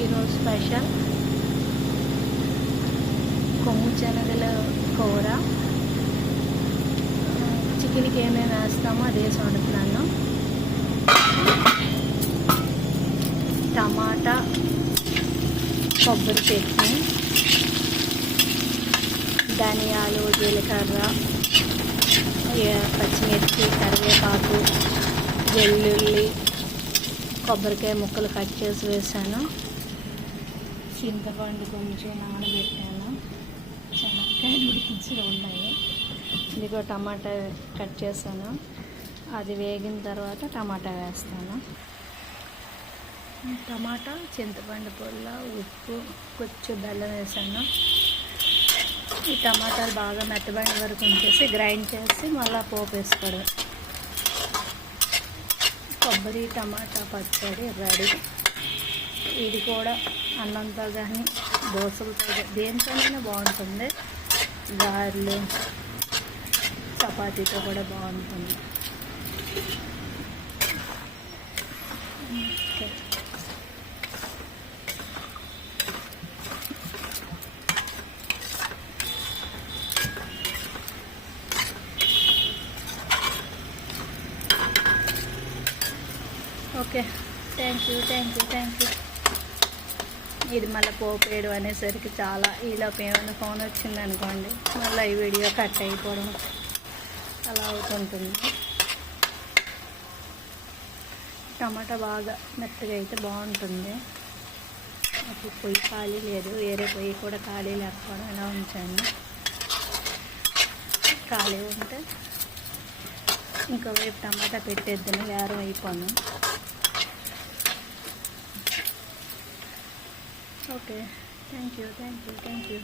ఈరోజు స్పెషల్ కొమ్ము శనగల కూర. చికెన్కి ఏమేమి వేస్తామో అదే వండుతున్నాను. టమాటా, కొబ్బరి చట్నీ, ధనియాలు, జీలకర్ర, పచ్చిమిర్చి, కరివేపాకు, వెల్లుల్లి, కొబ్బరికాయ ముక్కలు కట్ చేసి వేసాను. చింతపండు కొంచెం నానబెట్టాను. శనక్కాయలు ఉడికించి ఉన్నాయి. ఇదిగో టమాటా కట్ చేశాను. అది వేగిన తర్వాత టమాటా వేస్తాను. టమాటా, చింతపండు పుల్ల, ఉప్పు, కొంచెం బెల్లం వేసాను. ఈ టమాటాలు బాగా మెత్తబడిన వరకు ఉంచేసి గ్రైండ్ చేసి మళ్ళీ పోపు వేసుకోవడం. కొబ్బరి టమాటా పచ్చడి రెడీ. ఇది కూడా అన్నంతో కానీ దోశలతో దేనితోనైనా బాగుంటుంది. గారెలు, చపాతీతో కూడా బాగుంటుంది. Okay, thank you. ఇది మళ్ళీ పోపు వేయడం అనేసరికి చాలా ఈలోపు ఏమైనా ఫోన్ వచ్చింది అనుకోండి, మళ్ళీ ఈ వీడియో కట్ అయిపోవడం అలా అవుతుంటుంది. టమాటా బాగా మెత్తగా అయితే బాగుంటుంది. అప్పుడు పొయ్యి ఖాళీ లేదు, వేరే పొయ్యి కూడా ఖాళీ లేకపోవడం ఇలా ఉంచాను. ఖాళీ ఉంటే ఇంకోవైపు టమాటా పెట్టేద్దాను, వేరం అయిపోను. Okay, thank you.